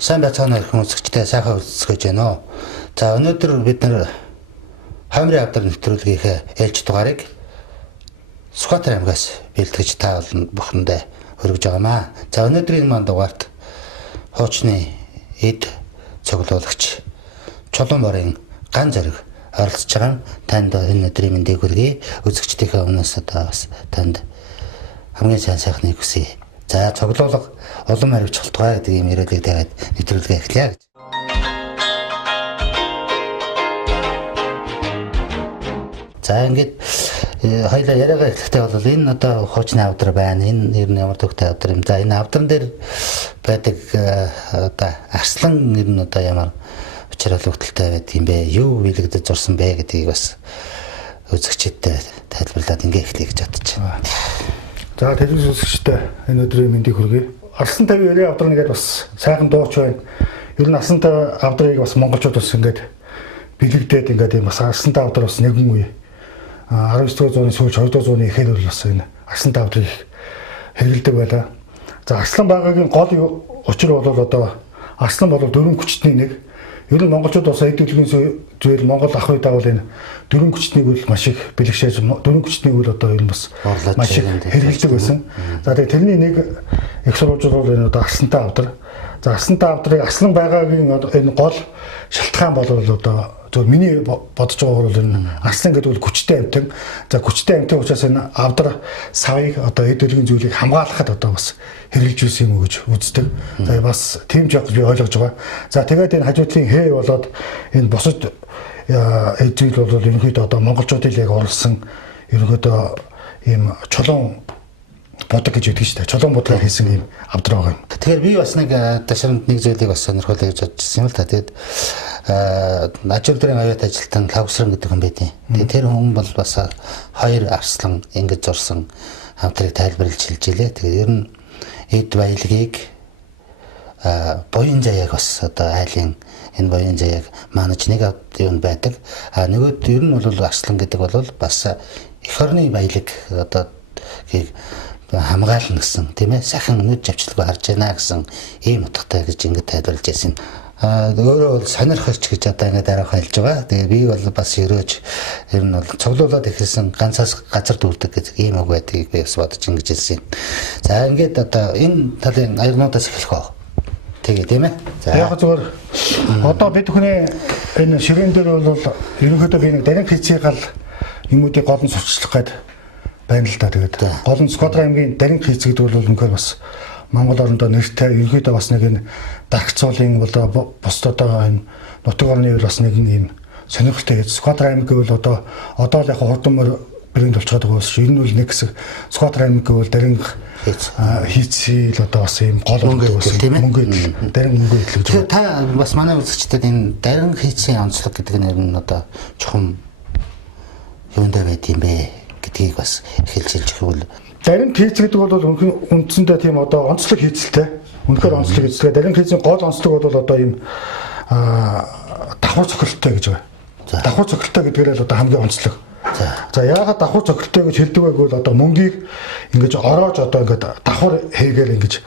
Сайн байцгаана их хүмүүсчтэй сайхан үзсгэж байна. За өнөөдөр бид нар Хамрын авдар нэвтрүүлгийнхээ ээлж дугаарыг Сүхбаатар аймгаас бэлтгэж та бүхэндээ хүргэж байгаамаа. За өнөөдрийн маань дугаарт хуучны эд цуглуулагч Чулуун борын ган зориг оролцож байгаа танд энэ өдрийн мэндийг хүргэе. Үзэгчдийнхээ өмнөөс одоо бас танд хамгийн сайн сайхныг хүсье. За цуглуулга улам хариуцлагатай гэдэг юм яриулыг тавиад нэвтрүүлгээ эхлэе гэж. За ингээд хоёлаа яриагаа эхлэхдээ бол энэ одоо хуучны авдар байна. Энэ ер нь ямар төвхтэй авдар юм. За энэ авдран дээр байдаг одоо арслан ер нь одоо ямар учрал өгдөлтэй байдаг юм бэ? Юу биелэгдэж зурсан бэ гэдгийг бас үзэгчдэд тайлбарлаад ингээ эхлэе гэж бодож байна. За телевиз үзэгчтэй энэ өдрийн мэндийг хүргэе. Арслан 50 авдран гэдэг бас сайхан дууч байна. Ер нь арслантай авдрыг бас монголчууд бас ингээд бэлэгдээд ингээд юм бас арслантай авдар бас нэгэн үе 19-р зууны сүүлч 20-р зууны эхлэл бол бас энэ арслантай авдрыг хэрэглэдэг байлаа. За арслан багагийн гол учир бол одоо арслан бол дөрвөн хүчтний нэг. Ер нь монголчууд бас эд хөдөлгөөний зүйл Монгол ах уйдаа бол энэ дөрвөн хүчнийг үл маш их бэлэгшээж дөрвөн хүчнийг үл одоо ер нь бас маш их хэрэглэдэг байсан. За тэгээ тэрний нэг их сурвалжууд бол энэ одоо арслантай авдар. За арслантай авдрыг арслан байгаагийн энэ гол шалтгаан бол одоо зөв миний бодож байгаа бол энэ арслан гэдэг бол хүчтэй амьтан. За хүчтэй амьтан учраас энэ авдар савыг одоо эд хөдөлгөөний зүйлийг хамгаалахад одоо бас хэрэгжилж ирсэн юм уу гэж үздэг. За бас тийм ч яг би ойлгож байгаа. За тэгээд энэ хажуудлын хээ болоод энэ босод эд зүйл бол ерөнхийдөө одоо монголчуудыг яг орлсон ерөнхийдөө ийм чулуун бодог гэж үүдгийг шүү дээ. Чулуун бодлоор хийсэн ийм авдар байгаа юм. Тэгэхээр би бас нэг ташрамд нэг зүйлийг бас сонирхолтой гэж бодчихсон юм л та. Тэгээд ачаалдрын аюут ажилтан Лавсран гэдэг хүн байдیں۔ Тэгээд тэр хүн бол бас хоёр арслан ингэж зурсан авдрыг тайлбарлаж хэлж илээ. Тэгээд ер нь эд баялагийг буян заяаг бас одоо айлын энэ буян заяаг манаж нэг юм байдаг. Нөгөөд ер нь бол арслан гэдэг бол бас эх орны баялаг одоо хамгаална гэсэн тийм ээ сайхан нүд завчлагыг харж байна гэсэн ийм утгатай гэж ингэ тайлбарлаж байсан. Өөрөө бол сонирхолч гэж одоо ингэ дараах хэлж байгаа. Тэгээ би бол бас өрөөж ер нь бол цуглуулад ихэлсэн ганцаас газар дүүрдэг гэдэг ийм үг байдгийг би бас бодож ингэж хэлсэн. За ингээд одоо энэ талын аягнуудаас эхлэх баг. Тэгээ тийм ээ. За яг зөвөр одоо бид хүний энэ ширээн дээр бол ерөнхийдөө би нэг дарин хийцээ гал юмуудыг гол нь сурчлах гээд байна л да. Тэгээд гол нь Сүхбаатар аймгийн дарин хийц гэдэг бол үнэхээр бас Монгол орондоо нэртэй ерөнхийдөө бас нэг энэ дагцуулын бол бусд одоо энэ нутаг орны бас нэг юм сонирхолтой гэж Сүхбаатар аймаг гэвэл одоо л яг хурдан мөр бэрийн тулчгаад байгаа бас ер нь бол нэг хэсэг Сүхбаатар аймаг гэвэл дарин хийцэл одоо бас юм гол мөнгө дарин мөнгө идэл гэж байна. Та бас манай үзэгчдэд энэ дарин хийцийн онцлог гэдэг нь ер нь одоо чухам юундаа байд юм бэ гэдгийг бас эхэлж хэлж өгвөл дарин хийц гэдэг бол үндсэндээ тийм одоо онцлог хийцэлтэй. Үнэхээр онцлог хийцэлтэй. Дарин хийцийн гол онцлог бол одоо ийм давхар цохилттой гэж байна. Давхар цохилттой гэдгээр л одоо хамгийн онцлог. За яагаад давхар цохилттой гэж хэлдэг вэ гэвэл одоо мөнгийг ингэж ороож одоо ингэж давхар хийгээл ингэж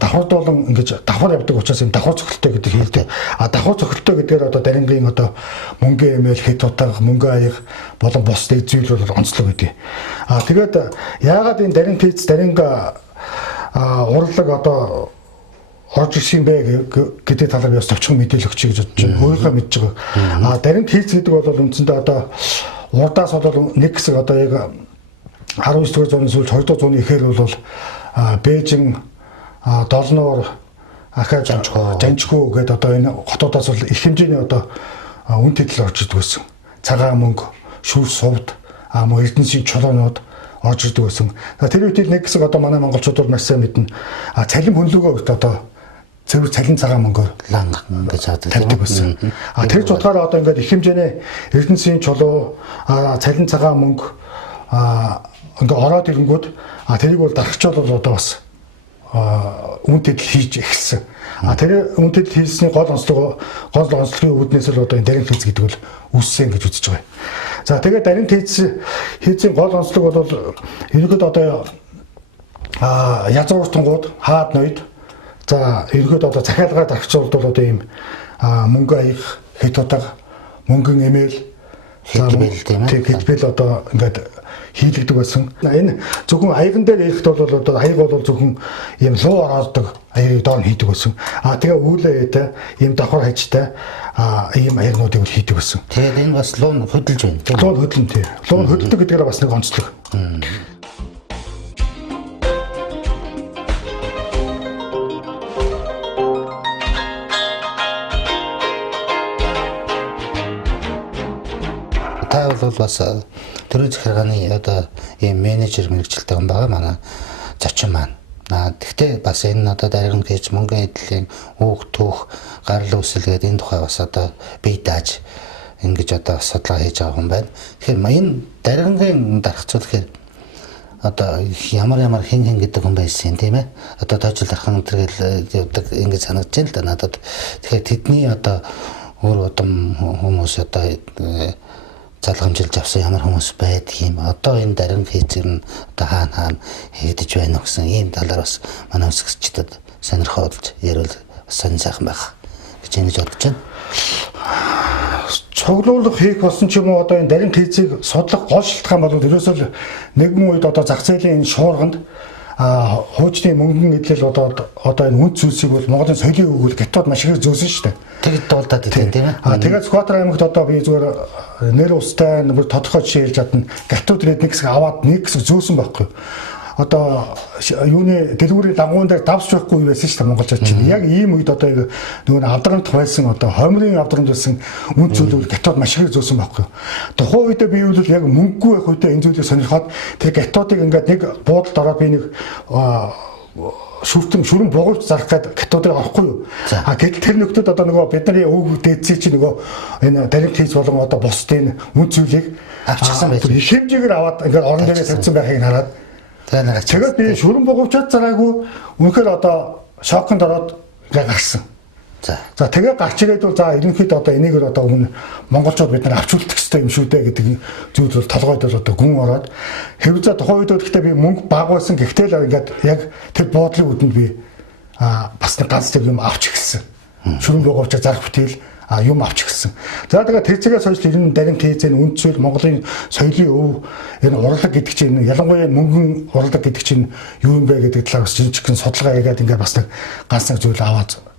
давхард болон ингэж давхар явдаг учраас юм давхар цохилттой гэдэг хэлдэг. Давхар цохилттой гэдгээр одоо дарингийн одоо мөнгө эмээл хэд утга мөнгө аяг болон бос дэг зүйл бол онцлог гэдэг. Тэгээд яагаад энэ дарин хийц даринга урлаг одоо орж ирсэн бэ гэдэг талаар бас товчхон мэдээлэл өгч гэж бодож байна. Өөрийнхөө мэдж байгаа. Дарин хийц гэдэг бол үндсэндээ одоо урдаас бол нэг хэсэг одоо яг 19-р зууны сүүлч 20-р зууны ихэр бол Бээжин Долноор ахаа жанчгүй гэдэг одоо энэ хотоодоос бол их хэмжээний одоо үн тэтэл орж ирдэг байсан. Цагаан мөнгө, шүүс сувд, эрдэнэсийн чулуунууд орж ирдэг байсан. Тэр үед нэг хэсэг одоо манай монголчууд бол маш сайн мэднэ. Цалин хөнлөгөө одоо цэвэр цалин цагаан мөнгөөр ланг гэж тавьдаг байсан. Тэр ч утгаараа одоо ингээд их хэмжээний эрдэнэсийн чулуу, цалин цагаан мөнгө ингээд ороод ирэнгүүт тэрийг бол дарагчид бол одоо бас үн тэтэл хийж эхэлсэн. Тэр үн тэтэл хийсний гол онцлогийн үүднээс л одоо энэ дарин хийц гэдэг бол үссэн гэж үзэж байгаа. За тэгээд дарин хийцийн гол онцлог бол ерөнхийдөө одоо язгууртангууд хаад ноёд За ерөөд одоо захиалгаа дарагчулд бол одоо ийм мөнгө аяг хэд удаа мөнгөн эмэйл хэлбэл тийм ээ. хэлбэл одоо ингээд хийлэгдэг байсан. Энэ зөвхөн аяган дээр ирэхэд бол одоо аяг бол зөвхөн ийм луу ороодог аягыг доор хийдэг байсан. Тэгээ үүлээтэй ийм давхар хажтай ийм аягнуудыг хийдэг байсан. Тэгээд энэ бас луун хөдөлж байна. Луун хөдлөн тий. Луун хөдөлдөг гэдгээр бас нэг онцлог. Та бол бас төрийн захиргааны одоо ийм менежер мэрэгчлээ хүн байгаа манай зочин маань. Тэгтээ бас энэ одоо даргын гэж мөнгөн эдлийн үг түүх гарал үүсэл гэдэг энэ тухай бас одоо бие дааж ингэж одоо судалгаа хийж байгаа хүн байна. Тэгэхээр энэ даргын дарахцуул гэхээр одоо ямар хин гэдэг хүн байсан тийм ээ. Одоо тойжл дархан тэргээл явдаг ингэж санагдаж байна л да надад. Тэгэхээр тэдний одоо өөр удам хүмүүс одоо залгамжилж авсан ямар хүмүүс байдаг юм. Одоо энэ дарин хийцэр нь одоо хаана хийдэж байна гэсэн ийм талаар бас манай өсгөгчдөд сонирхолж ярил сонь сайхан байх гэж ингэж бодож байна. Цуглуулга хийх болсон ч юм уу одоо энэ дарин хийцийг судлах гол шалтгаан бол ерөөсөө нэгэн үед одоо зах зээлийн энэ шуурганд хуучны мөнгөн эдлэл одоо энэ үнд зүйлсийг бол Монголын соёлын өвгөл гятууд маш их зөөсөн шүү дээ. Тэгэд дуулдаад идэв тийм ээ. Тэгээд Сүхбаатар аймагт одоо би зүгээр нэр устай нэг тодорхой жишээ хэлж чадна. Гятууд ирээд нэг хэсэг аваад нэг хэсэг зөөсөн байхгүй. Одоо юуны дэлгүүрийн дангуун дээр давс байхгүй байсан шүү дээ монголчууд чинь. Яг ийм үед одоо нөгөө авдрамт байсан одоо хомрын авдрамт байсан үнд зүйлүүд гятууд маш их зөөсөн байхгүй. Тухайн үед би бол яг мөнгөгүй байх үедээ энэ зүйлийг сонирхоод тэр гятуудыг ингээд нэг буудалд ороод би нэг шүрэн богоовч зарах гэдэг гятуудыг авахгүй юу. Гэтэл тэр нөхдүүд одоо нөгөө бидний өвөг дээдсээ чи нөгөө энэ даримт хийж болон одоо бусдын үнд зүйлийг авчихсан байх. Их хэмжээгээр аваад ингээд орон дээрээ тавьсан байхыг хараад тэгээд би шүрэн богоовчод зараагүй үнэхээр одоо шоконд ороод ингээд гарсан. За тэгээд гарч ирээд бол за ерөнхийдөө одоо энийг одоо өмнө монголчууд бид нар авч үлдэх хэрэгтэй юм шүү дээ гэдэг зүйл бол толгойд бол одоо гүн ороод хэвээ за тухайн үед гэхдээ би мөнгө баг байсан гэхдээ л ингээд яг тэр буудлын үдэнд би бас нэг ганц юм авч ирсэн. Шүрэн богоовчод зарах бүтээл юм авч ирсэн. За тэгээд тэрцгээс хойш ер нь дарин хийцэн үндсэл Монголын соёлын өв энэ урлаг гэдэг чинь ялангуяа мөнгөн урлаг гэдэг чинь юу юм бэ гэдэг талаар бас жижигхэн судалгаа хийгээд ингээд бас нэг ганц нэг зүйл аваад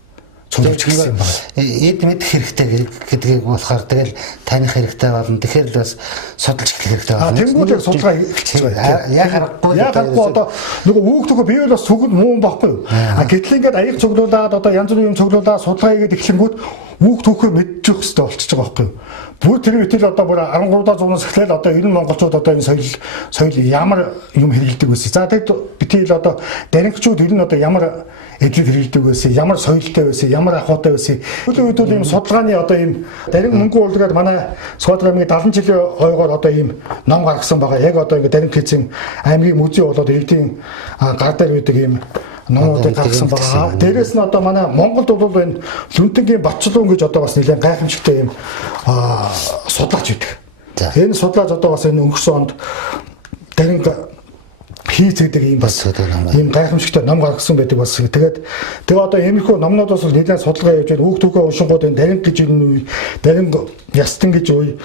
цуглуулж гисэн байна. Эд мэд хэрэгтэй гэдгийг болохоор тэгэл таних хэрэгтэй болно. Тэгэхээр л бас судалж эхлэх хэрэгтэй байна. Тэнгүүд яг судалгаа эхэлчихэж байна. Яг харахгүй одоо нөгөө хүүхдөө би бол бас цугд муу байхгүй юу. Гэтэл ингээд аяг цуглуулад одоо янз бүрийн юм цуглуулаад судалгаа хийгээд эхлэнгүүт хүүхдөө мэдчих хэрэгтэй болчихж байгаа байхгүй юу. Бүр тэр үетэл одоо бүр 13-р зуунаас эхлээл одоо энэ монголчууд одоо энэ соёл ямар юм хэрэглэдэг байсан. За тэгэд битэл одоо дарингчууд ер нь одоо ямар эдлэл хэрэглэдэг байсан, ямар соёлтой байсан, ямар ахуйтай байсан. Өглөө үед бол ийм судалгааны одоо ийм даринг мөнгө уулгаад манай Сүхбаатарын 70 жилийн ойгоор одоо ийм ном гаргасан байгаа. Яг одоо ингээд даринг хийцэн аймгийн музей болоод иргэдийн гар дээр үүдэг ийм номуудыг гаргасан байгаа. Дээрээс нь одоо манай Монголд бол энэ Лүнтэнгийн Батчлуун гэж одоо бас нэлээд гайхамшигтай ийм судлаач байдаг. Энэ судлаач одоо бас энэ өнгөрсөн онд даринг хийцээдэг ийм бас ийм гайхамшигтай ном гаргасан байдаг бас. Тэгээд одоо иймэрхүү номнуудаас бол нэлээд судалгаа хийж байгаа. Хүүхдүүхээ уншингууд энэ даринг гэж энэ даринг ястан гэж үе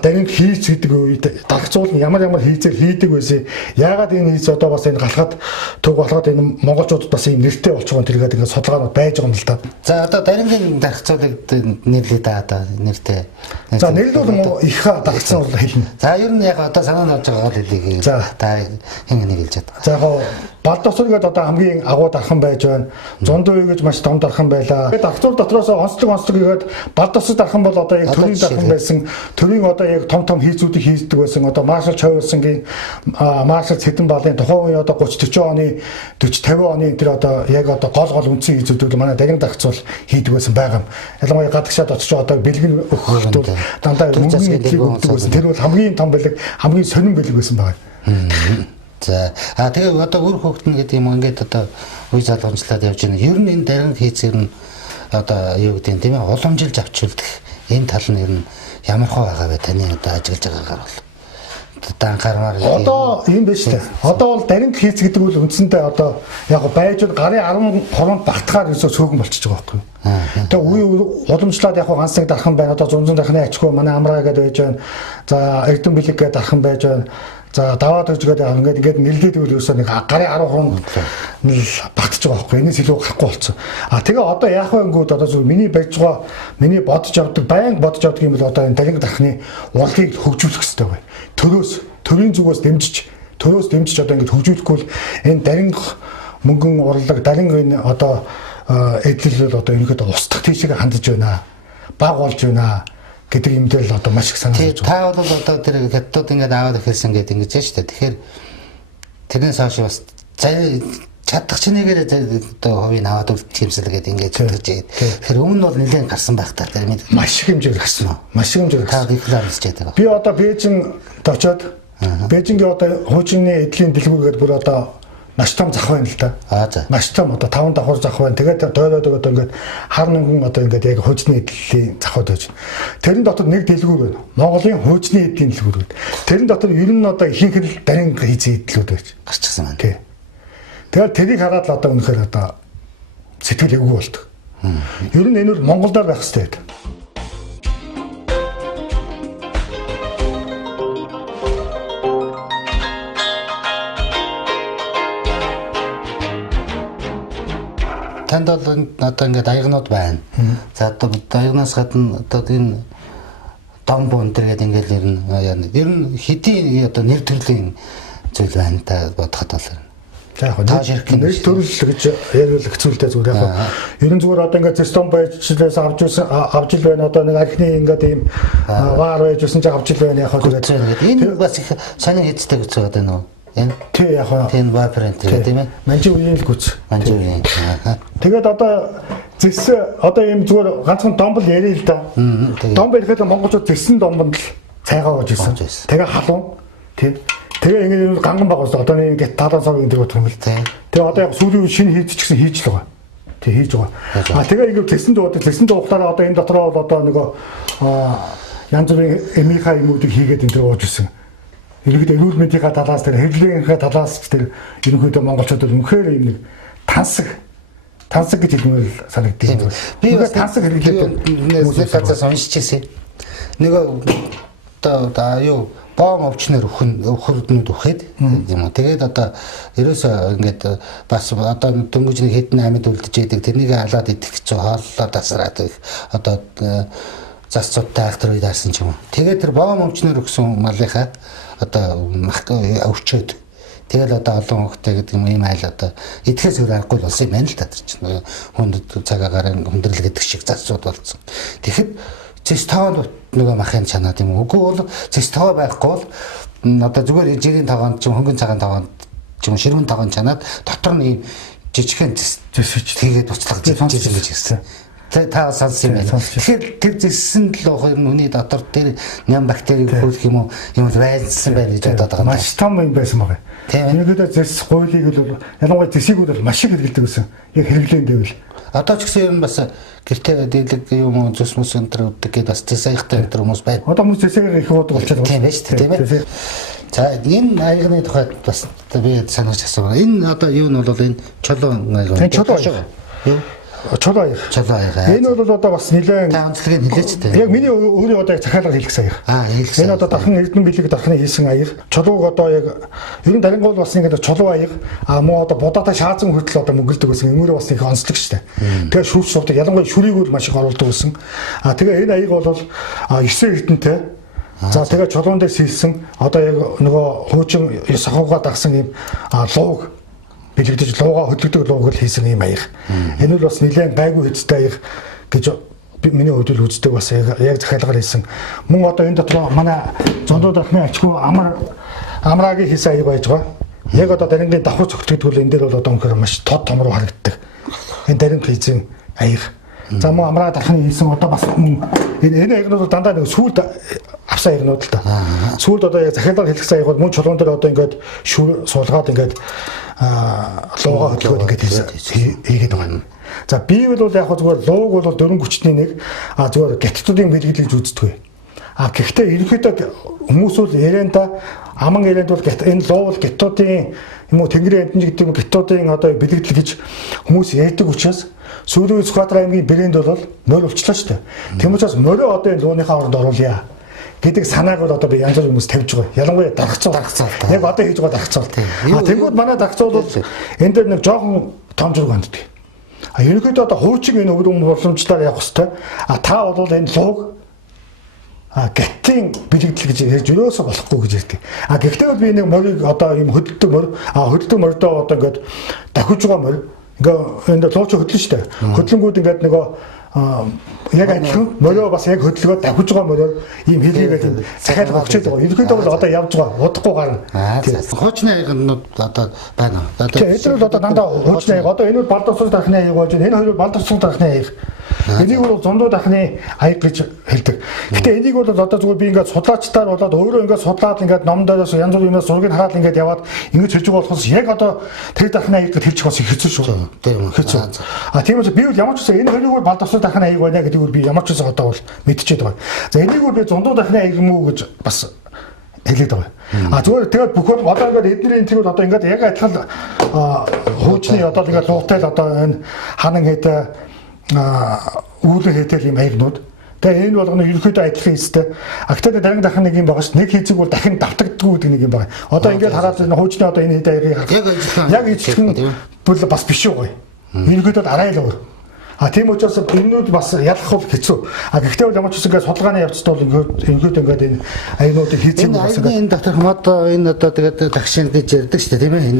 даринг хийц гэдэг үед дагцуул ямар хийцээр хийдэг байсан. Яагаад энэ хийц одоо бас энэ галхад төг болгоод энэ монголчуудад бас ийм нэртэй болчихгоо тэргээд ингэ судалгаанууд байж байгаа юм л та. За одоо дарингийн дагцуулыг нэрлэе да одоо нэртэй. За нэрлүүл их дагцсан бол хэлнэ. За ер нь яг одоо санаа нь болж байгаа бол хэлье. За та хин нэг хэлж чадах. За яг Балдосор гэдэг одоо хамгийн агуу дархан байж байна. Зундуу гэж маш том дархан байлаа. Дагцуул дотроос онцлог игээд Балдосор дархан бол одоо яг төрийн дархан байсан. Төрийн одоо яг том хийцүүдийг хийдэг байсан. Одоо Маршал Чойвсонгийн Маршал Цэдэн балын тухайн үе одоо 30-40 оны 40-50 оны тэр одоо яг одоо гол үндсэн хийцүүдүүд манай дарин дагцуул хийдэг байсан байгаа юм. Ялангуяа гадагшаад очиж одоо бэлгэн өгөхтүүд дандаа мөнгөний эдлийг өгдөг байсан. Тэр бол хамгийн том бэлэг, хамгийн сонин бэлэг байсан байгаа. За тэгээ одоо үр хөвгтөн гэдэг юм ингээд одоо үе залгамжлаад явж байна. Ер нь энэ дарин хийцэр нь одоо юу гэдэг юм тийм ээ уламжилж авч үлдэх энэ тал нь ер нь ямар хөө байгаа вэ таны одоо ажиглаж байгаагаар бол. Анхаармаар. Одоо юм байна шүү дээ. Одоо бол даринг хийц гэдэг үл үндсэндээ одоо яг байжууд гарын 10 хороонд багтахаар ерөөсөө цөөхөн болчихж байгаа байхгүй юу. Тэгээ үе уламжлаад яг ганцыг дархан байна. Одоо 100 дархны ачгүй манай амраа гэдэг байж байна. За эрдэн бэлэг гэдэг дархан байж байна. За даваад өгчгээд ингээд нэлээд үл ерөөсөө нэг гарын 10 хороонд багтаж байгаа байхгүй юу. Энэс илүү гарахгүй болсон. Тэгээ одоо яах вэ гингүүд одоо зөв миний барьж байгаа миний бодож авдаг баян бодож авдаг юм бол одоо энэ даринг дархны урлагийг хөгжүүлэх хэрэгтэй байна. Төрийн зүгээс дэмжиж одоо ингэж хөгжүүлэхгүй бол энэ даринг мөнгөн урлаг даринг энэ одоо эдлэл бол одоо ерөнхийдөө устдах тийшээ хандж байна. Баг болж байна гэдэг юм дээр л одоо маш их санаа зовж байгаа. Та бол одоо тэр хятад ингэж аваад ихэлсэн гэдэг ингэж байна шүү дээ. Тэгэхээр тэрнээс хойш бас чадах чинээгээр одоо хувийг аваад үлдчихэмсэл гэдэг ингэж хэлж байгаа. Тэгэхээр өмнө нь бол нэлээд гарсан байх та тэр мэд маш их хэмжээр гарсан уу? Маш их хэмжээр та диплом хийгээд байгаа. Би одоо Бээжинд очиод Бээжингийн одоо хуучны эдлийн дэлгүүргээд бүр одоо маш том зах байна л да. За. Маш том одоо 5 давхар зах байна. Тэгээд дойлоод одоо ингээд хар нүгэн одоо ингээд яг хуучны эдлийн захууд байж. Тэрэн дотор нэг дэлгүүр байна. Монголын хуучны эдлийн дэлгүүр байна. Тэрэн дотор ер нь одоо ихэнх нь даринг хийцэн эдлүүд байж гарчихсан байна. Тий. Тэгээд тэрийг хараад л одоо үнэхээр одоо сэтгэл эвгүй болдог. Ер нь энэ бол Монголдор байх хэрэгтэй байдаг. Танд бол одоо ингээд аягнууд байна. За одоо аягнаас гадна одоо энэ дом бон тэр гэдэг ингээд ер нь хэдийн одоо нэр төрлийн зүйл байна та бодоход бол. За яг нэр төрөл гэж ярил хэцүүлтэй зүгээр яг ерөн зүгээр одоо ингээд систем байжлаас авч ил байна одоо нэг архины ингээд ийм ваар байжсэн ч авч ил байна яг тэгээд энэ бас их сонин хэцтэй гэж байгаа даа нөө. Тий яг тийм вайпрент тийм ээ. Манжин үеийн л гүц. Манжин үеийн. Тэгээд одоо зэс одоо ийм зүгээр ганцхан домбол ярил л да. Домбол ихэд монголчууд зэсэн домбонд л цайгаа ууж ирсэн. Тэгээ халуун тий. Тэгээ ингэ ганган байгаас одоо нэг талаа сав энэ дэрэг юм л. Тэгээ одоо яг сүүлийн шинэ хийчихсэн хийж л байгаа. Тий хийж байгаа. Тэгээ ингэ лэсэн дуухлаараа одоо энэ дотроо бол одоо нөгөө янз бүрийн эмийнхаа юмуудыг хийгээд энэ дэр ууж ирсэн. Ерөнхийдөө эрүүл мэндийн талаас тэр хэвлэлийнхээ талаас тэр ерөнхийдөө монголчууд үнэхээр юм нэг тансаг гэж хэлмээр санагдчих. Би бас тансаг хэрэглээд нэг газраас уншиж ирсэн. Нөгөө одоо юу бом өвчнөр өхөрднүүд үхээд юм уу. Тэгээд одоо ерөөсөө ингээд бас одоо дөнгөж нэг хэдэн амьд үлдэж идэг тэрнийг халаад идэх гэж хооллоо тасраад одоо засцуудтай ахтар үед харсан ч юм уу. Тэгээд тэр бом өвчнөр өгсөн малынхаа одоо өвчөөд тэгэл одоо олон хөхтэй гэдэг юм айл одоо идэхээс өөр аргагүй болсон юм байна л та тэр чинь хүнд цагаагаар хүндрэл гэдэг шиг засцууд болсон. Тэгэхэд цэстон нөгөө махын чанаад юм уу. Үгүй бол цэстон байхгүй бол одоо зүгээр жирийн тагонд ч хөнгөн цагаан тагонд ч ширмэн тагонд чанаад дотор нь жижигхэн зэсвч тэгээд буцлага гэж хэлсэн. Та сонсон юм байна. Тэгэхээр тэр зэссэн л хүний дотор тэр ням бактери хөрөх юм уу юм байцсан байна гэж бодоод байгаа юм. Маш том юм байсан байгаа. Тийм. Нэгдээ зэс гойлыг бол ялангуяа зэсийг бол маш их хэрэглэдэг гэсэн. Яг хэрэглэн дэвэл. Одоо ч гэсэн ер нь бас гэртээ дийлэг юм зүс мөс өнтер өгдөг гэдэг бас зэс аяхтай өнтер хүмүүс байна. Одоо хүмүүс зэсээр их уудаг болчиход байна. Тийм байж тийм ээ. За энэ аягны тухайд бас би санаж асуугаа. Энэ одоо юу нь бол энэ чулуун аяг. Энэ чулуун аяг. Юу? Чулуун аяг. Энэ бол одоо бас нэлээд та онцлогийг хэлээч дээ. Яг миний өөрийн одоо захиалга хэлэх сая. Хэлсэн. Энэ одоо дархан эрдэнэ бэлэг дарханы хийсэн аяг. Чулууг одоо яг ер нь дарингуул бас нэг чулуу аяг муу одоо будаатай шаазан хүртэл одоо мөнгөлдөг гэсэн өмөрөө бас их онцлог шүү дээ. Тэгээ шүүж сурдаг. Ялангуяа шүрийг маш их оруулдаг гэсэн. Тэгээ энэ аяг бол 9 эрдэнэтэй. За тэгээ чулуун дээр хийсэн одоо яг нөгөө хуучин сахуугаа дагсан юм лууг бэлэгдэж лууга хөдлөгдөг лууг л хийсэн юм аяг. Энэ бол бас нэлээд гайгүй хэцтэй аяг гэж миний хувьд үздэг бас яг захиалгаар хийсэн. Мөн одоо энэ дотор манай зондоо дахны ачгүй амраагийн хийсэн аяг байж байгаа. Яг одоо дарингийн давхар цогтгдгүүл энэ дээр бол одоо өнөхөр маш тод том руу харагддаг. Энэ даринг хийсэн аяг. За мөн амраа дахны хийсэн одоо бас энэ аягнууд дандаа нэг сүүлд авсан аягнууд л да. Сүүлд одоо яг захиалгаар хэлсэн аяг бол мөн чулуун дээр одоо ингээд суулгаад ингээд лууга хөдлөхөд ингээд хийгээд байгаа юм. За би бол яг зүгээр лууг бол 4 хүчний нэг зүгээр гятцуудын бэлгэлж үздэг. Гэхдээ ерөнхийдөө хүмүүс бол ярианда аман ирээд бол энэ луу бол гятуудын юм уу тэнгэрийн амтны гэдэг гятуудын одоо бэлэгдэл гэж хүмүүс ярьдаг учраас сүүлийн Сүхбаатар аймгийн брэнд бол морь өвчлөө шүү дээ. Тийм учраас морио одоо энэ лууныхаа оронд оруулъя гэдэг санааг бол одоо би янз бүр хүмүүс тавьж байгаа. Ялангуяа даргацаа. Яг одоо хийж байгаа даргацаа. Тэнгүүд манай даргацаа бол энэ дээр нэг жоохон томжрог ханддаг. Ерөнхийдөө одоо хуучин энэ өвдөн боломжлоор явах хэрэгтэй. Та бол энэ лууг гэттийн бэлэгдэл гэж ярьж өрөөсө болохгүй гэж ярьдаг. Гэхдээ бол би нэг морийг одоо ийм хөдөлдөг моридоо одоо ингээд давхиж байгаа морь. Ингээ энэ лууч хөдлөн шүү дээ. Хөдлөнгүүд ингээд нөгөө яг адилхан морио бас яг хөдөлгөөд давхиж байгаа мориор ийм хэлийгээд захиалга өгчээд байгаа. Ерөнхийдөө бол одоо явж байгаа. Удахгүй гарна. Хуучны аягнууд одоо байна. Тэгэхээр бол одоо дандаа хуучны аяг. Одоо энэ бол балдуурсуу дахны аяг болж байна. Энэ хоёр балдуурсуу дахны аяг. Энийг бол зундуу дахны аяг гэж хэлдэг. Гэтэ энийг бол одоо зүгээр би ингээд судлаачдаар болоод өөрөө ингээд судлаад ингээд ном дээрээс янз бүрийн зургийг хараад ингээд яваад ингэж хэлж байгаа болохоос яг одоо тэр дахны аяг гэж хэлчих бас хэцүү шүү. Хэцүү. Тийм учраас би бол ямар ч үсэн энэ хоёрыг бол балдуурсуу дахны аяг байна гэдэг бол би ямар ч үсэн одоо бол мэдчихээд байгаа. За энийг бол би зундуу дахны аяг юм уу гэж бас хэлээд байгаа. Зүгээр тэгээд бүхэл одоо ингээд эдний энэ тэгвэл одоо ингээд яг адилхан хуучны одоо ингээд луутай л одоо энэ ханан хэдэ үүлэн хэдэл юм аягнууд. Тэгээ энэ болгоно ерөөхдөө адилхан хэстэй. Актад дарин дахин нэг юм байгаа ш. Нэг хийцэг бол дахин давтагддаггүй гэдэг нэг юм байгаа. Одоо ингээд хараад энэ хуучны одоо энэ хэдэ аягийг яг ижилхэн бол бас биш үү. Ерөөхдөө арай л өөр. Тийм учраас энүүд бас ялах бол хэцүү. Гэхдээ бол ямар ч үсгээ судалгааны явцд бол ингээд энэ аягнуудыг хийцэн бас ингээд энэ доторх мод энэ одоо тэгээд дагшин гэж ярьдаг шүү дээ тийм ээ.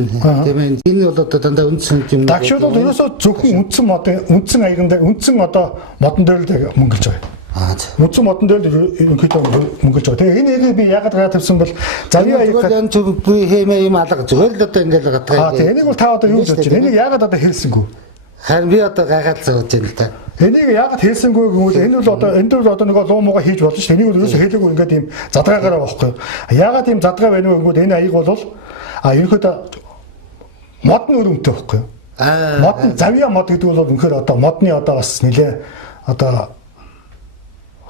Тийм ээ. Энэ бол одоо дандаа үндсэн юм. Дагшууд бол ерөөсөө зөвхөн үндсэн модын үндсэн аягн дээр үндсэн одоо модон дээр л мөнгөлж байгаа. Үндсэн модон дээр ерөнхийдөө мөнгөлж байгаа. Тэгээ энэ яг би ягаад гараад тавьсан бол завийн аяг энэ зөв хэмээ юм алга зүгээр л одоо ингээд гадгаа. Тийм энийг бол та одоо юу гэж бодож байна? Энийг ягаад одоо хэлсэнгүй? Харин би одоо гайхаад зовж байна л да. Энийг яагаад хэлсэнгүй гэвэл энэ бол одоо энэ дээр одоо нэг луу мууга хийж болно шүү дээ. Энийг ерөөсөө хэлээгүй ингээд ийм задгаагаар байхгүй. Яагаад ийм задгаа байна вэ гэвэл энэ аяг бол ерөнхийдөө модны өрөмтэй байхгүй. Модны завья мод гэдэг бол үнэхээр одоо модны одоо бас нэлээ одоо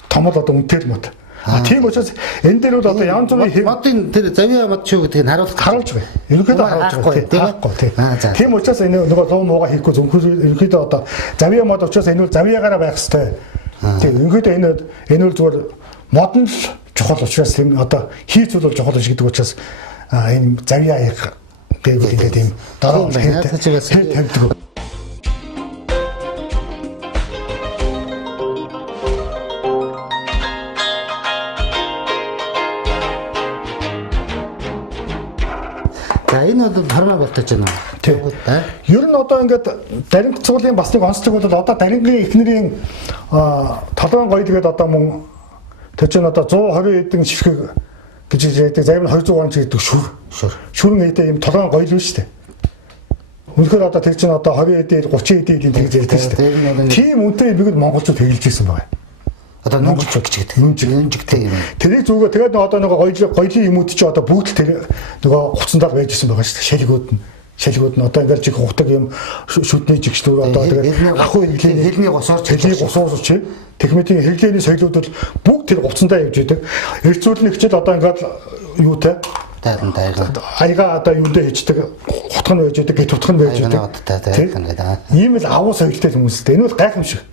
томол одоо үнэтэй мод. Тийм учраас энэ дээр бол одоо янз бүрийн модын тэр завья мод шүү гэдгийг харуулж байгаа. Ерөнхийдөө харуулж байгаа. Тийм учраас энэ нөгөө луу мууга хийхгүй ерөнхийдөө одоо завья мод учраас энэ бол завьягаараа байх хэрэгтэй. Тийм ерөнхийдөө энэ бол зүгээр модон л чухал учраас тийм одоо хийц бол чухал гэж гэдэг учраас энэ завья аяг гэвэл ингээд тийм дараа нь тавьдаг. Энэ бол хормоо болтож байна. Тийм. Ер нь одоо ингээд даринт цуулын бас нэг онцлог бол одоо дарингийн эхнэрийн толгойн гоё тэгээд одоо мөн тэр чинь одоо 120 эдэн ширхэг гэж ярьдаг. Зарим нь 200 гон ч гэдэг шүрэн эдээ юм толгойн гоё л шүү дээ. Үнэхээр одоо тэр чинь одоо 20 эдээ 30 эдээ гэж ярьдаг шүү дээ. Тийм үнэтэй бид монголчууд хэлж ирсэн байгаа. Одоо нунжиг гэж гэдэг. Нунжигтэй юм. Тэрийг зүгээр тэгээд одоо нэг гоёлын юмуд чи одоо бүгд тэр нөгөө 30-аар байж исэн байгаа шүү дээ. Шалгууд нь одоо ингээд чих ухдаг юм шүдний жигчлүүд одоо тэгээд ахгүй хэлний госоорч чи техникийн хэрэглээний соёлууд бол бүгд тэр 30-аа явж идэг. Эрцүүлэн хичээл одоо ингээд юутай аяга одоо юундээ хийждэг хутг нь байж идэг, гэт хутг нь байж идэг. Ийм л авуу соёлтой хүмүүстэй. Энэ бол гайхамшиг.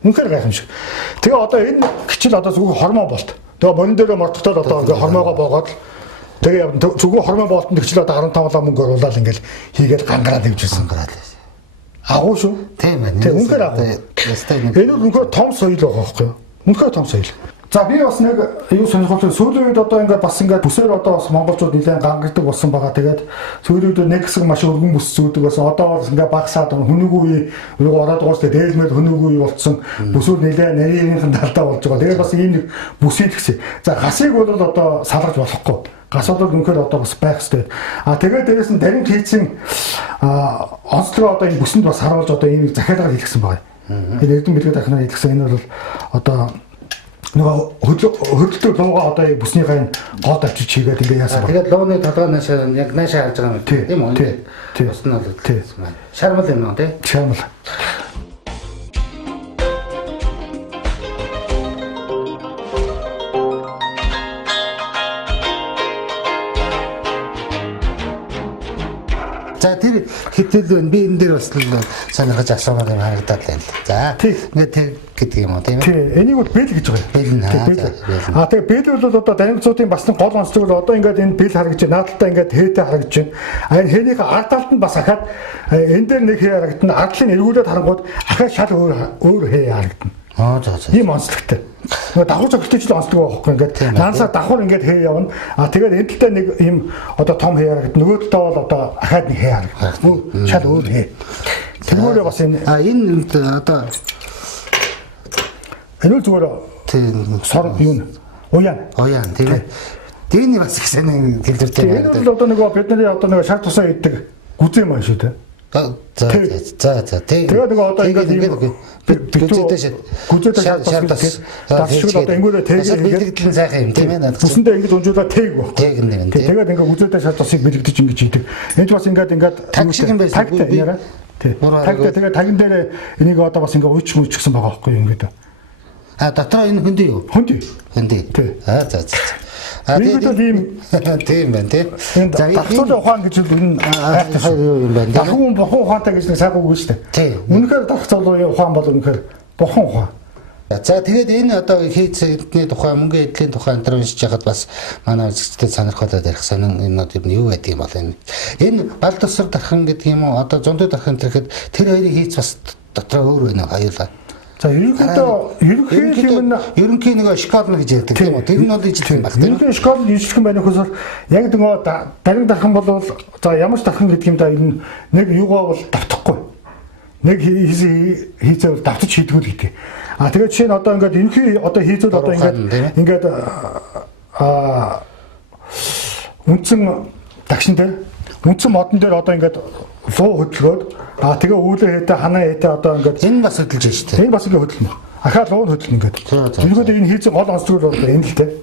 Үнэхээр гайхамшиг. Тэгээ одоо энэ хичээл одоо зөвхөн хормоо болт. Тэгээ морин дээр мордохтол одоо ингээ хормоогоо боогоод тэгээ зөвхөн хормоо болтон хичээл одоо 15 лаа мөнгө оруулаад ингээл хийгээд гангараад явжсэн. Агуу шүү. Тийм байна. Тэгээ үнэхээр агуу. Энэ үнэхээр том соёл байгаа байхгүй юу? Үнэхээр том соёл. За би бас нэг юу сонирхолтой сүүлийн үед одоо ингээд бас ингээд бүсээр одоо бас монголчууд нэлээд гангардаг болсон байгаа. Тэгээд сүүлийн үед нэг хэсэг маш өргөн бүс зүүдэг байсан. Одоо бас ингээд багасаад хүнүүгүй рүү ороод уустай дээлмэл хүнүүгүй болцсон. Бүсүүд нэлээд нарийнхэн талдаа болж байгаа. Тэгээд бас ийм нэг бүсийг гисэн. За гасыг бол одоо салгаж болохгүй. Гас бол үнэхээр одоо бас байх хэрэгтэй. Тэгээд дээрэс нь дарин хийцэн онцлогоо одоо энэ бүсэнд бас харуулж одоо ийм захиалгаар хийлгсэн байгаа. Энэ эрдэм бэлгээд ахнаар хийлгсэн. Энэ бол одоо нөгөө хөдөлтөг луугаа одоо бүснийхаа гоод авчиж хийгээд ингээ яасан ба. Тэгээд лууны толгой наашаа яг наашаа харж байгаа юм тийм үү? Тийм. Бус нь бол шармал юм уу тийм? Шармал. За тэр хэтэл байна. Би энэ дээр бас л сонирхож асуумаар юм харагдаад байна. За ингээд тэг гэдэг юм уу тийм ээ? Тий. Энийг бол бэл гэж байгаа. Бэл нэ. Тэгээ бэл бол одоо Даримцуудын бас нэг гол онцлог бол одоо ингээд энэ бэл харагдаж байна. Наадталтаа ингээд хээтэй харагдаж байна. Хэнийг ард талд нь бас ахаад энэ дээр нэг хээ харагдана. Ардлыг эргүүлээд харангууд ахаад шал өөр хээ харагдана. За. Ийм онцлогтой. Нөгөө давхар цогцолтой ч л онцлог байхгүй ингээд наансаа давхар ингээд хээ явна. Тэгээд энэ талтай нэг ийм одоо том хээ харагдана. Нөгөө талтай бол одоо ахаад нэг хээ харагдана. Шал өөр хээ. Тэргүүрээ бас энэ одоо энэ л зүгээр сор юу уян тийм ээ. Дээний бас их сайн тэлбэртэй байна. Энэ бол одоо нөгөө бидний одоо нөгөө шар тусаа идэг гүзээ маань шүү дээ. За. Тэгээд нөгөө одоо ингээд гүзээтэй шар одоо ингээрээ тэгээд бэлэгдэл сайхан юм тийм ээ. Бүсэндээ ингэж унжуулаад тэг баг. Тэг нэг. Тэгээд ингээд гүзээтэй шар тусыг бэлэгдэж ингэж идэг. Энд бас ингээд таг шиг юм байсан. Тэгээд тагин дээр энийг одоо бас ингээд уйчсан байгаа байхгүй юу ингээд. Дотроо энэ хөндөй юу? Хөндөй. За. Тэгээд ийм тийм байна тийм. За дахцуулын ухаан гэж бол энэ хайр юу юм байна? Дахун бохон ухаантай гэж нэг сайхан үг шүү дээ. Үнэхээр дахцуулын ухаан бол үнэхээр бохон ухаан. За тэгээд энэ одоо хийцний тухай мөнгө эдлийн тухай энэ уншиж яхад бас манай үзэгчдэд сонирхолтой ярих сонин юмнууд юу байдаг юм бол энэ балдусар дархан гэдэг юм уу одоо зундуу дархан гэхэд тэр хоёрын хийц бас дотроо өөр байна аюулаа. За ерөнхий нэг школ гэж ярьдаг тийм үү? Тэр нь бол ижлэх юм байна. Ерөнхий школ ижлэх юм байна гэхээс яг нөгөө дарин дархан бол за ямар ч дархан гэдэг юм да энэ нэг юугаа бол давтахгүй. Нэг хийцээ бол давтаж шийдгүүл гэдэг. Тэгээд жишээ нь одоо ингээд ерөнхий одоо хийцүүд одоо ингээд үндсэн дагшин дээр үндсэн модон дээр одоо ингээд луу хөдөлгөөд тэгээ үүлээ хэтэ ханаа хэтэ одоо ингээд энэ бас хөдөлж байна шүү дээ. Энэ бас ингээд хөдөлнө. Ахаа луу хөдөлнө ингээд. Тэрхүү энэ хийцэн гол онцлог бол энэ л дээ.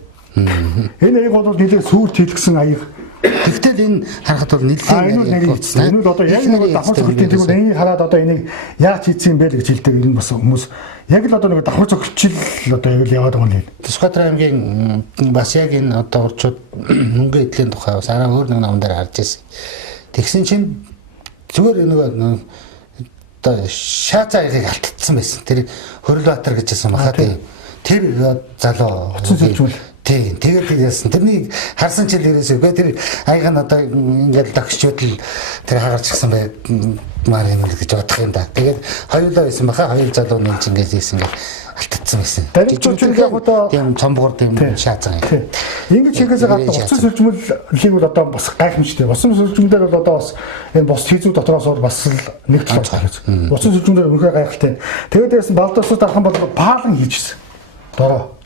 Энэ аяг бол нэлээд сүрт хийлгсэн аяг. Тэгтэл энэ харахад бол нэлээд энэ бол одоо яг нэг давхар цогцолтын тэгвэл энийг хараад одоо энийг яаж хийсэн юм бэ гэж хэлдэг энэ бас хүмүүс яг л одоо нэг давхар цогцолчил одоо яг л яваад байгаа юм. Түсгатар аймгийн бас яг энэ одоо урчууд мөнгө эдлийн тухай бас арай өөр нэг номон дээр харж ирсэн. Тэгсэн чинь зүгээр нэг одоо шаазаа ярыг алтцсан байсан. Тэр Хөрөлбаатар гэж байсан баха тийм. Тэр залуу утсан сэлжүүл. Тийм. Тэгээд яасан. Тэрнийг харсан ч л ерөөсөө үгүй тэр аяга нь одоо ингээд дагчууд л тэр хагарч гисэн бай маар юм л гэж бодох юм да. Тэгээд хоёулаа байсан баха. Хоёр залуу нэг ч ингээд ийсэн ингээд алтцсан байсан. Даримчуудын одоо тийм цомбогор тийм шаазаа. Ингэж хийхээс гадна утсан сэлжмэлийг бол одоо бас гайхамшигтэй. Утсан сэлжмэлээр бол одоо бас энэ бос хийзүү дотроос бас л нэг талаас гарч. Утсан сэлжмэлээр үнэхээр гайхалтай. Тэгээд дээрээс нь балдуусууд дархан бол паалан хийжсэн. Дороо.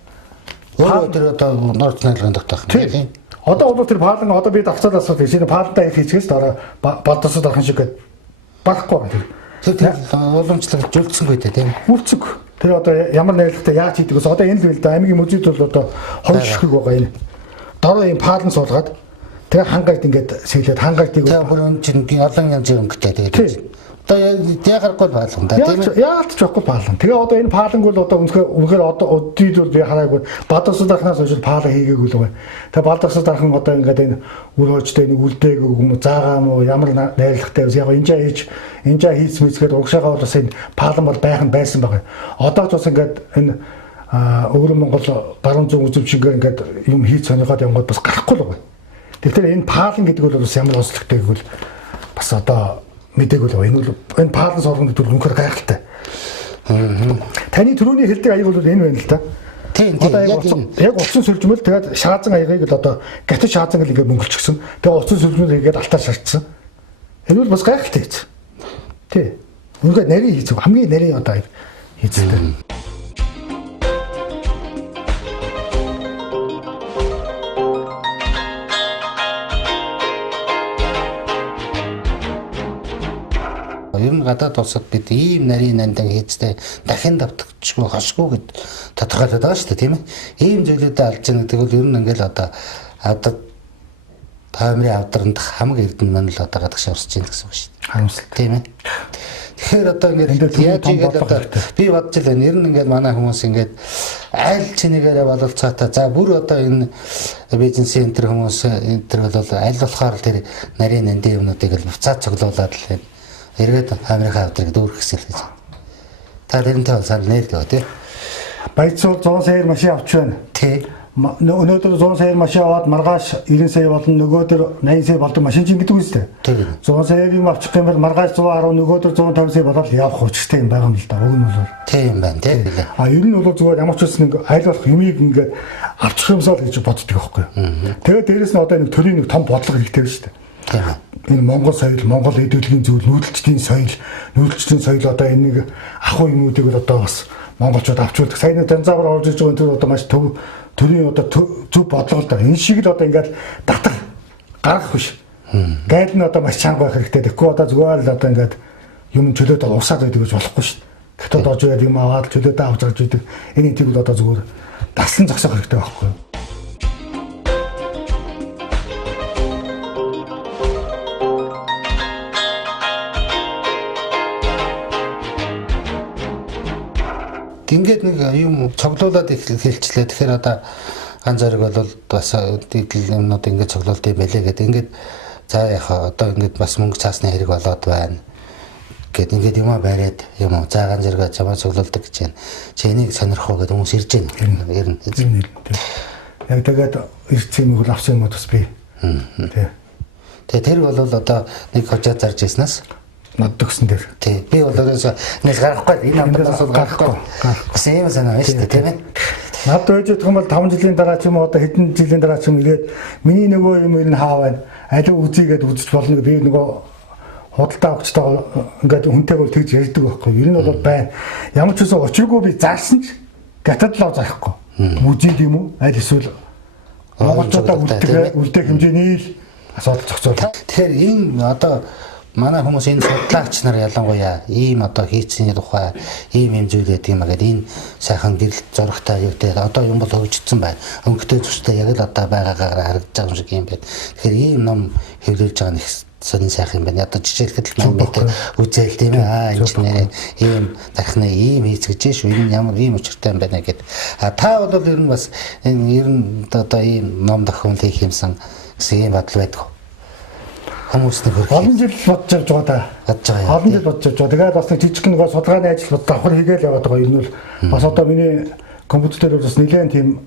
Тэр одоо норд найрлагын тогтоох юм тийм. Одоо бол тэр паалан одоо би давцаад асуудаг. Шинэ паалантай их хийчихээс дараа балдуусууд дархан шиг барахгүй байна. Тэр уламжлал зөвлөсөнгүй тийм. Үлцэг. Тэр одоо ямар найрлагатай яаж хийдэг вэ? Одоо энэ л үйл дээ аймгийн музейд бол одоо хоёр ширхэг байгаа энэ. Дороо юм паалан суулгаад тэр хангaalт ингээд сэглээд хангалтыг тэр бүр чинь олон янзын өнгөтэй тэгээд. Одоо яагаад паалан да тийм ээ. Яалт ч байхгүй паалан. Тэгээ одоо энэ пааланг бол одоо үнэхээр одоо өдөрт бол би хараагүй бадасууд дарахнаас хойш паалан хийгээгүй л байгаа. Тэгээ бадасууд дархан одоо ингээд энэ үр хожтой нэг үлдээг юм уу заагаа мó ямар найрлагатай яг энжаа хийц мэцгээд угшаага бол бас энэ паалан бол байсан байгаа. Одоо ч бас ингээд энэ өвөр Монгол баруун зүүн үзэмжингээр ингээд юм хийц сонирхоод явгод бас гарахгүй л байгаа. Тэгэхээр энэ паалан гэдэг бол бас ямар онцлогтой гэвэл бас одоо мэдээгүй л байна. Энэ паалан соргон гэдэг нь үнэхээр гайхалтай. Таны түрүүний хэлдэг аяг бол энэ байна л да. Тийм. Яг утсан сүлжмэл тэгээд шаазан аягыг л одоо гатаж шаазан гэл ингээд мөнгөлчихсөн. Тэгээд утсан сүлжмэл хийгээд алтаар шаардсан. Энэ бол бас гайхалтай хийц. Тий. Үнэхээр нарийн хийц хамгийн нарийн одоо хийцтэй. Ер нь гадаад улсад бид ийм нарийн нандан хийцтэй дахин давтагчгүй хошгүй гэд тодорхойлоод байгаа шүү дээ тийм ээ. Ийм зүйлүүдэд алж байгаа гэдэг бол ер нь ингээл одоо таймрын авдранд хамаг эрдэнэ маань л одоо гадагш орсож ийн гэсэн үг шүү дээ. Харамсалтай тийм ээ. Тэгэхээр одоо ингээд яаж игээд одоо би бодож байна. Ер нь ингээд манай хүмүүс ингээд аль чинийгээрээ бололцоотой. За бүр одоо энэ бизнес центр хүмүүс энэ төр бол аль болохоор тэр нарийн нандин юмнуудыг л буцаад цуглуулад л байна. Эргээд Америкийн авдрыг дүүрэх гэсэн л гэж. Та тэрнтэй бол санал нэр гоо тий. Баяцуул 100 сая машин авч байна. Тий. Өнөөдөр 100 сая машин аваад маргааш 90 сая болно, нөгөөдөр 80 сая болдог машин чинь гэдэг үстэй. 100 сая юм авчих юм бол маргааш 110, нөгөөдөр 150 сая болоод явах учиртай юм байгаа юм л да. Уг нь бол. Тийм байна тий. Ер нь бол зүгээр ямар ч үсэн аль болох юмыг ингээд авчих юмсаа л гэж боддог байхгүй. Тэгээд дээрэс нь одоо нэг төрийн нэг том бодлого хэрэгтэй шүү дээ. Тийм. Энэ Монгол соёл, Монгол эд хөдөлгөөний зүйл, нүүдэлчдийн соёл одоо энэ нэг ахуй юмуудыг одоо бас монголчууд авчулдаг. Сайн данзаагаар орж иж байгаа тэр одоо маш төв төрийн одоо зөв бодлого л да. Энэ шиг л одоо ингээд татах гарах биш. Гайл нь одоо маш чанга байх хэрэгтэй. Тэгэхгүй одоо зүгээр л одоо ингээд юм чөлөөд усаад байдаг гэж болохгүй шүү дээ. Гэтод орж ирээд юм аваад чөлөөд авч гарч идэг. Энийг тийм л одоо зүгээр таслан зогсоох хэрэгтэй байхгүй юу? Ингээд нэг юм цоглуулад хэлчлээ. Тэгэхээр одоо ганц зэрэг бол бас дийдл юмнууд ингээд цоглуулд юм байлээ гэдэг. Ингээд за яхаа одоо ингээд бас мөнгө цаасны хэрэг болоод байна. Гэт ингээд юм бариад юм уу. За ганц зэрэг чамаа цоглуулдаг гэж байна. Чи энийг сонирхох уу гэдэг хүмүүс ирж байна. Ер нь. Яг тэгээд ирсэн юм бол авсан юм уу бас би. Тэгээ тэр бол одоо нэг хожоо зарж яснаас над төгсөн дээр. Тий. Би бол өөрөөсөө нэг гарахгүй. Энэ амтнаас бол гарахгүй. Бас юм санаа байна шүү дээ, тийм ээ. Над байж байгаа юм бол 5 жилийн дараа ч юм уу одоо хэдэн жилийн дараа ч юм ирээд миний нөгөө юм ин хаа байна. Алив үзийгээд үзэж болно. Би нөгөө худалдаа авчтайгаа ингээд хүнтэй бол тэгж ярьдаг байхгүй. Ер нь бол байна. Ямар ч үсэн очиргүй би заасан ч гатадлаа захгүй. Үзээд юм уу? Аль эсвэл монголчуудаа үлдэх хэмжээний л асуудал зохицуулах. Тэгэхээр энэ одоо манай хүмүүс энэ судлаач нар ялангуяа ийм одоо хийцний тухай ийм зүйл гэдэг юм аа гэдэг энэ сайхан гэрэл зурагтай юу гэдэг одоо юм бол хөгжсөн байна. Өнгөтэй зүстэй яг л одоо байгаагаар харагдаж байгаа юм шиг юм байна. Тэгэхээр ийм ном хэвлүүлж байгаа нэг сонин сайхан юм байна. Одоо жишээлхэд л мэтэ үзэл тийм ээ. Энэ ч нэрээ ийм дархны ийм хийцгэж шүү. Энэ ямар ийм учиртай юм байна гэд. Та бол ер нь бас энэ ер нь одоо ийм ном дохиол хийх юмсан гэсэн юм бодол байдаг. Хүмүүс нэг олон жил бодож явж байгаа да. Бодож байгаа. Олон жил бодож явж байгаа. Тэгээд бас нэг жижиг нэг судалгааны ажил давхар хийгээл яваад байгаа. Энэ бол бас одоо миний компьютер дээр бас нэлээд тийм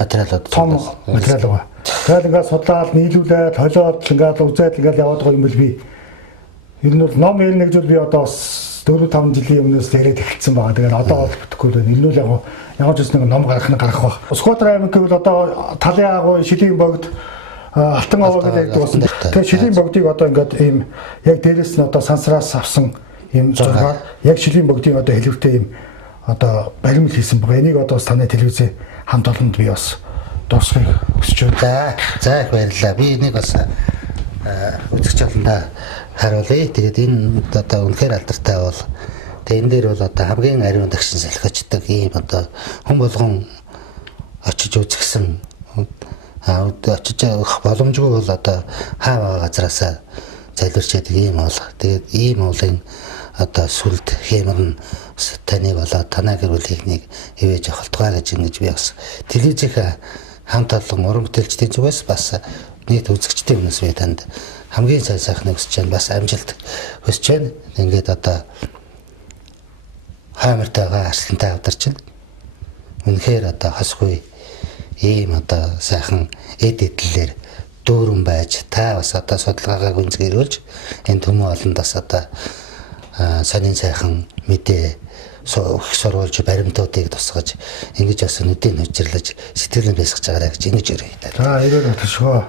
материалууд том материал байгаа. Тэгээд ингээд судлаад нийлүүлээд холиод ингээд үзээд ингээд яваад байгаа юм бол би ер нь бол ном ил нэг зүйл би одоо бас 4-5 жилийн өмнөөс яриад эхэлсэн байгаа. Тэгээд одоо бол бүтэхгүй л байна. Энэ нь яг ямар ч үс нэг ном гарах байх. Скватер аймаг гэвэл одоо талын агуу шилийн богд алтан аваа гэдэг болсон. Тэгээ шилийн богдыг одоо ингээд ийм яг дээрээс нь одоо сансраас авсан ийм зургаар яг шилийн богдын одоо хэлбэртэй ийм одоо баримт хийсэн байгаа. Энийг одоо таны телевизээ хамт олонд би бас дуусгахыг хүсэж байна. За их баярлалаа. Би энийг бас үзэгч олондоо харуулъя. Тэгээд энэ одоо үнэхээр алдартай бол тэгээд энэ дээр бол одоо хамгийн ариун дагшин салхичдаг ийм одоо хүн болгон очиж үзэхсэн очиж явах боломжгүй бол одоо хаа газараасаа залбирчаад ийм бол тэгээд ийм уулын одоо сүлд хэмэрн таныг болоод танаа гэр бүлийнхнийг хивээж авах тухай гэж ингэж би бас телевизийн хамт олон уран бүтээлчдийн зүгээс бас нийт үзэгчдийн өмнөөс би танд хамгийн сайн сайхныг хүсэж байна. Бас амжилт хүсэж байна. Ингээд одоо хаамартайгаа арслантай авдарч байна. Үнэхээр одоо хасгүй ийм одоо сайхан эд эдлэлээр дүүрэн байж та бас одоо судалгаагаа гүнзгийрүүлж энэ төмөн олонд бас одоо сонин сайхан мэдээ сурвалж баримтуудыг тусгаж ингэж бас нүдийг хүчрлэж сэтгэлээ бясгаж байгаарай гэж ингэж ярив. За ирээд батшгаа.